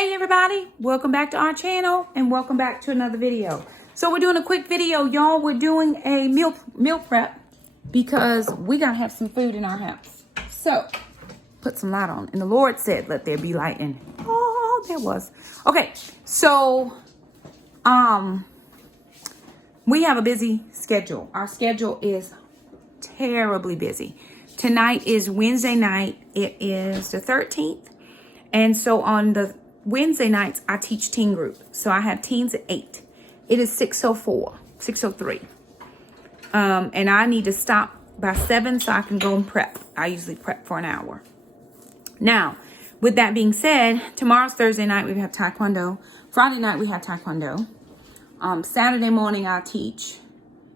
Hey everybody, welcome back to our channel and welcome back to another video. So we're doing a quick video, y'all. We're doing a meal prep because we gotta have some food in our house. So put some light on, and the Lord said, "Let there be light." And oh, there was. Okay, so we have a busy schedule. Our schedule is terribly busy. Tonight is Wednesday night. It is the 13th. And so on the Wednesday nights, I teach teen group. So I have teens at 8. It is 6:04, 6:03. And I need to stop by 7 so I can go and prep. I usually prep for an hour. Now, with that being said, tomorrow's Thursday night, we have Taekwondo. Friday night, we have Taekwondo. Saturday morning, I teach.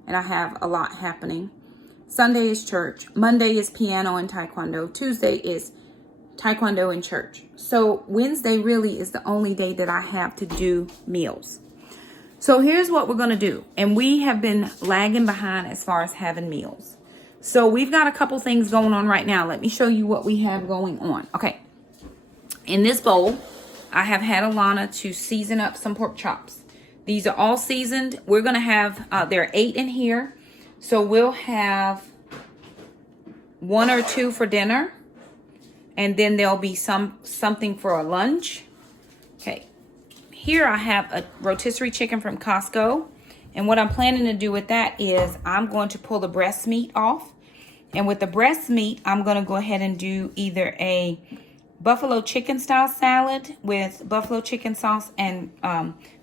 And I have a lot happening. Sunday is church. Monday is piano and Taekwondo. Tuesday is Taekwondo in church. So Wednesday really is the only day that I have to do meals. So here's what we're going to do. And we have been lagging behind as far as having meals. So we've got a couple things going on right now. Let me show you what we have going on. Okay. In this bowl, I have had Alana to season up some pork chops. These are all seasoned. We're going to have, there are 8 in here. So we'll have 1 or 2 for dinner. And then there'll be something for a lunch. Okay. Here I have a rotisserie chicken from Costco. And what I'm planning to do with that is I'm going to pull the breast meat off. And with the breast meat, I'm going to go ahead and do either a buffalo chicken style salad with buffalo chicken sauce and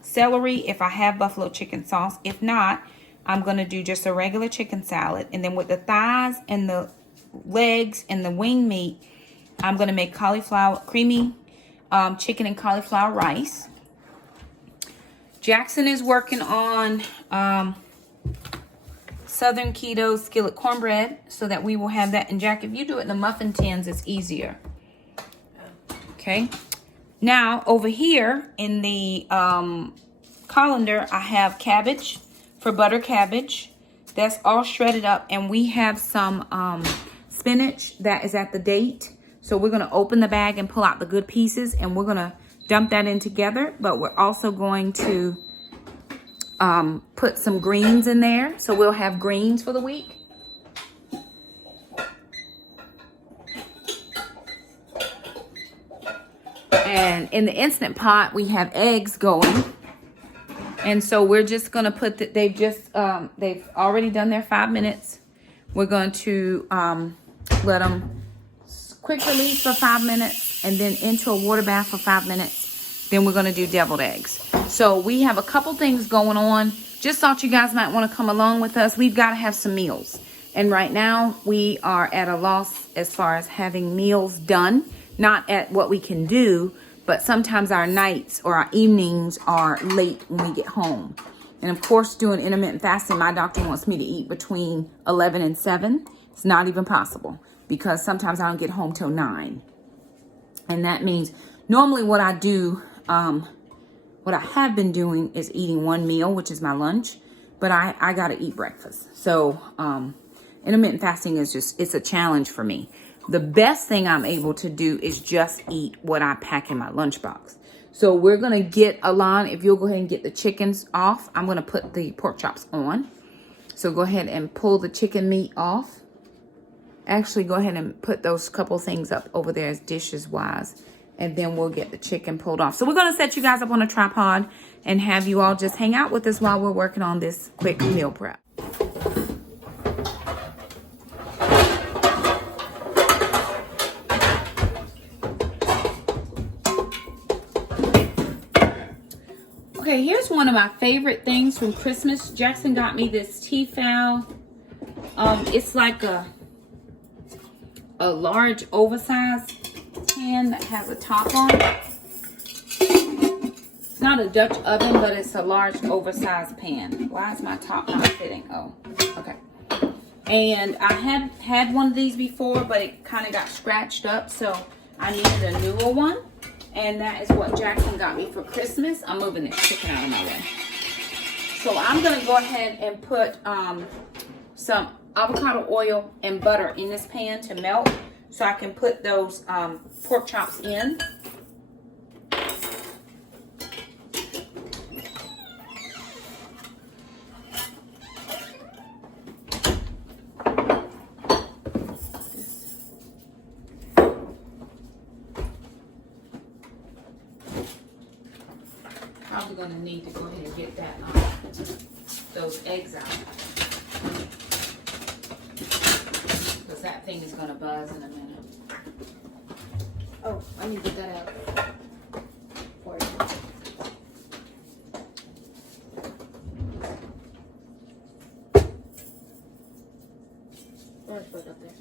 celery if I have buffalo chicken sauce. If not, I'm going to do just a regular chicken salad. And then with the thighs and the legs and the wing meat, I'm going to make creamy chicken and cauliflower rice. Jackson is working on Southern Keto skillet cornbread so that we will have that. And Jack, if you do it in the muffin tins, it's easier. Okay. Now, over here in the colander, I have cabbage for butter cabbage. That's all shredded up. And we have some spinach that is at the date. So we're going to open the bag and pull out the good pieces, and we're going to dump that in together. But we're also going to put some greens in there. So we'll have greens for the week. And in the Instant Pot, we have eggs going. And so we're just going to put they've already done their 5 minutes. We're going to let them quick release for 5 minutes and then into a water bath for 5 minutes. Then we're going to do deviled eggs. So we have a couple things going on. Just thought you guys might want to come along with us. We've got to have some meals. And right now we are at a loss as far as having meals done. Not at what we can do, but sometimes our nights or our evenings are late when we get home. And of course, doing intermittent fasting, my doctor wants me to eat between 11 and 7. It's not even possible, because sometimes I don't get home till 9. And that means normally what I do, what I have been doing is eating one meal, which is my lunch, but I got to eat breakfast. So intermittent fasting is it's a challenge for me. The best thing I'm able to do is just eat what I pack in my lunchbox. So we're going to get Alon, if you'll go ahead and get the chickens off, I'm going to put the pork chops on. So go ahead and pull the chicken meat off. Actually, go ahead and put those couple things up over there as dishes wise. And then we'll get the chicken pulled off. So we're going to set you guys up on a tripod and have you all just hang out with us while we're working on this quick meal prep. Okay, here's one of my favorite things from Christmas. Jackson got me this Tefal. It's like a large oversized pan that has a top on it. It's not a Dutch oven, but it's a large oversized pan. Why is my top not fitting? Oh, okay. And I have had one of these before, but it kind of got scratched up, so I needed a newer one. And that is what Jackson got me for Christmas. I'm moving this chicken out of my way. So I'm going to go ahead and put some avocado oil and butter in this pan to melt so I can put those pork chops in. I'm going to need to go ahead and get that those eggs out. Because that thing is going to buzz in a minute. Oh, I need to get that out for you. Orange bug up there.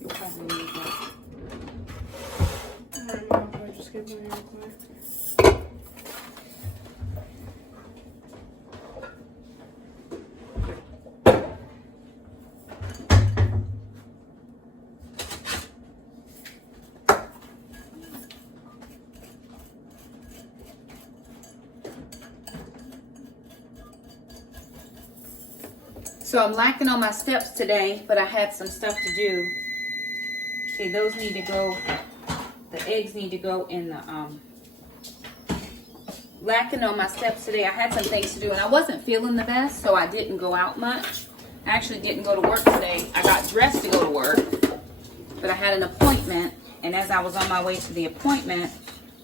You'll probably need that. Alright, Mom, I just get one real quick. So I'm lacking on my steps today, but I had some stuff to do. See, those need to go, the eggs need to go in the, lacking on my steps today. I had some things to do and I wasn't feeling the best, so I didn't go out much. I actually didn't go to work today. I got dressed to go to work, but I had an appointment, and as I was on my way to the appointment,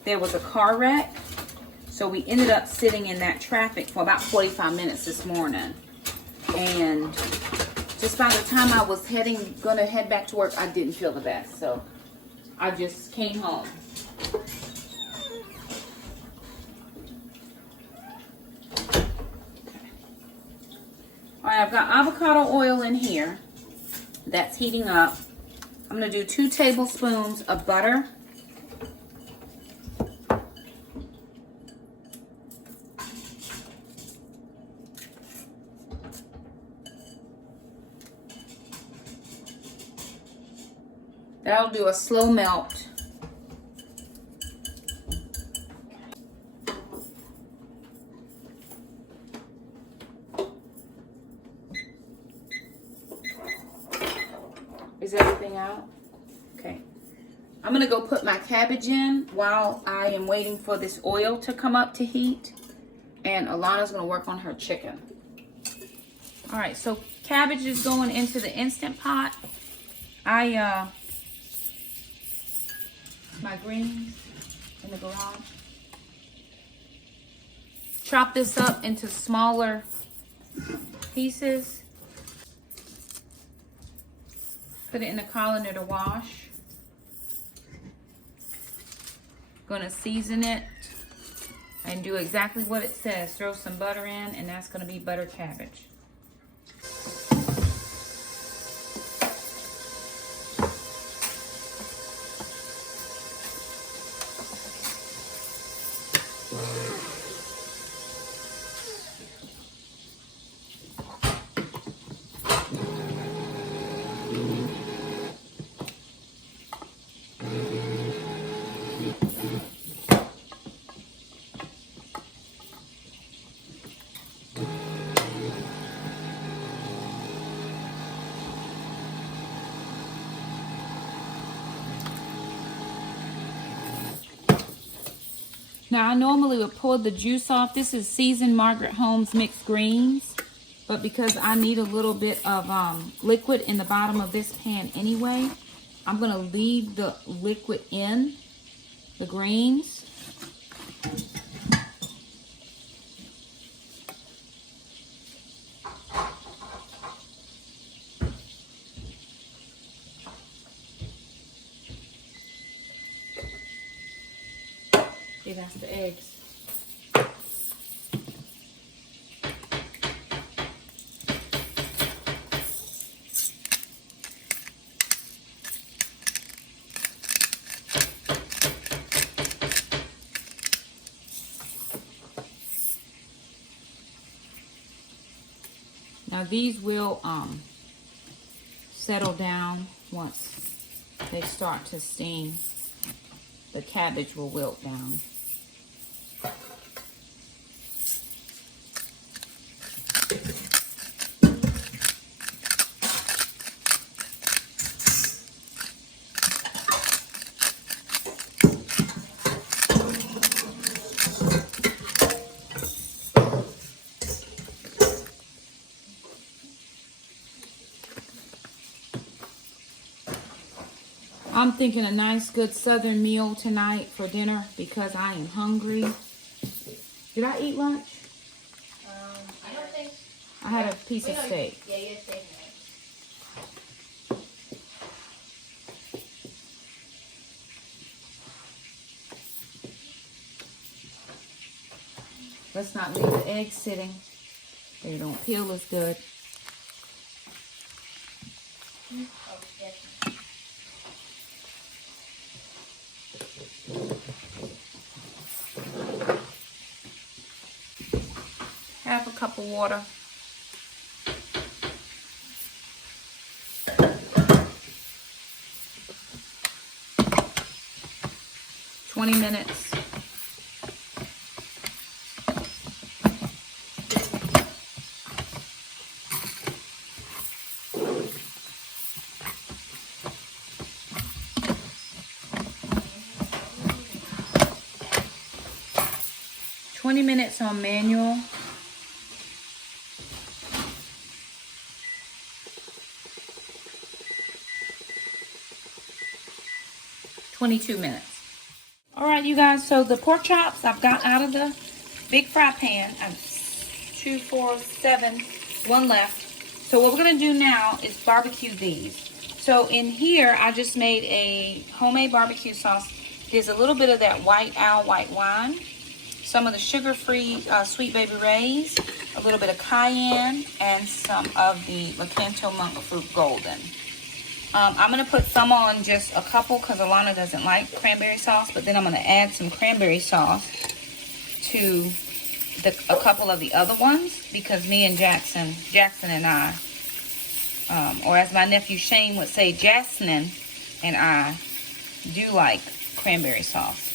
there was a car wreck. So we ended up sitting in that traffic for about 45 minutes this morning. And just by the time I was gonna head back to work, I didn't feel the best. So I just came home. All right, I've got avocado oil in here that's heating up. I'm gonna do 2 tablespoons of butter. That'll do a slow melt. Is everything out? Okay. I'm gonna go put my cabbage in while I am waiting for this oil to come up to heat. And Alana's gonna work on her chicken. All right, so cabbage is going into the Instant Pot. My greens in the garage. Chop this up into smaller pieces. Put it in the colander to wash. Gonna season it and do exactly what it says. Throw some butter in, and that's gonna be butter cabbage. Now, I normally would pour the juice off. This is seasoned Margaret Holmes mixed greens. But because I need a little bit of liquid in the bottom of this pan anyway, I'm going to leave the liquid in the greens. See, that's the eggs. Now these will settle down once they start to steam. The cabbage will wilt down. I'm thinking a nice, good Southern meal tonight for dinner because I am hungry. Did I eat lunch? I don't think. I had a piece of steak. Yeah, you had steak. Let's not leave the eggs sitting. They don't peel as good. Half a cup of water. $20. 20 minutes on manual. $22 minutes. All right, you guys, so the pork chops I've got out of the big fry pan. I'm 2, 4, 7, 1 left. So what we're gonna do now is barbecue these. So in here, I just made a homemade barbecue sauce. There's a little bit of that white owl white wine, some of the sugar-free Sweet Baby Ray's, a little bit of cayenne, and some of the Lakanto Monk Fruit Golden. I'm going to put some on, just a couple, because Alana doesn't like cranberry sauce, but then I'm going to add some cranberry sauce to a couple of the other ones, because me and Jackson and I, or as my nephew Shane would say, Jasmine and I do like cranberry sauce.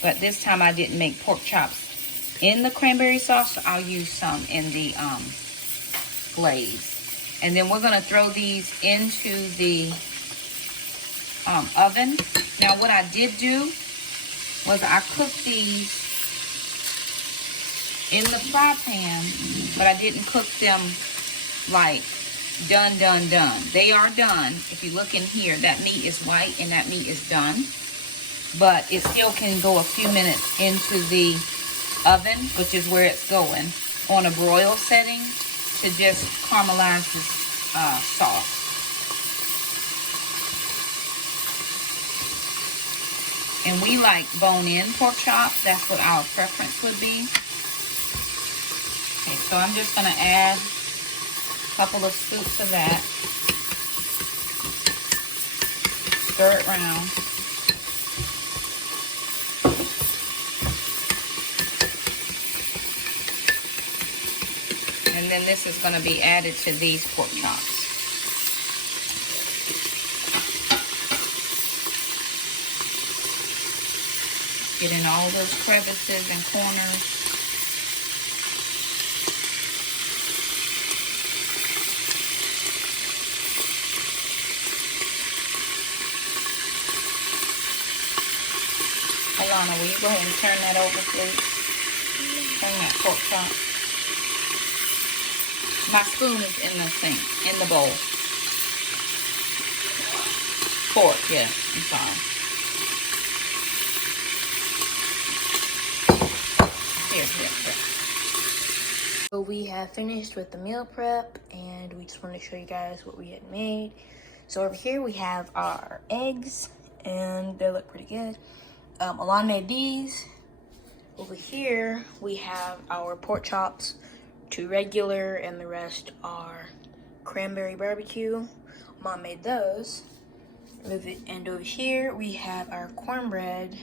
But this time I didn't make pork chops in the cranberry sauce, so I'll use some in the glaze. And then we're going to throw these into the oven. Now what I did do was I cooked these in the fry pan, but I didn't cook them like done. They are done. If you look in here, that meat is white and that meat is done. But it still can go a few minutes into the oven, which is where it's going, on a broil setting to just caramelize the sauce. And we like bone-in pork chops. That's what our preference would be. Okay, so I'm just going to add a couple of scoops of that. Stir it around. And then this is going to be added to these pork chops. Get in all those crevices and corners. Alana, will you go ahead and turn that over, please? Turn that pork chop. My spoon is in the sink, in the bowl. Fork, yeah, I'm sorry. Here. So we have finished with the meal prep, and we just want to show you guys what we had made. So over here we have our eggs, and they look pretty good. Alana made these. Over here we have our pork chops, 2 regular, and the rest are cranberry barbecue. Mom made those. And over here we have our cornbread,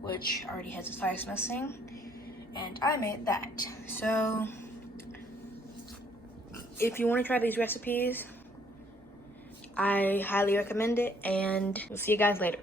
which already has a slice missing, and I made that. So if you want to try these recipes, I highly recommend it, and we'll see you guys later.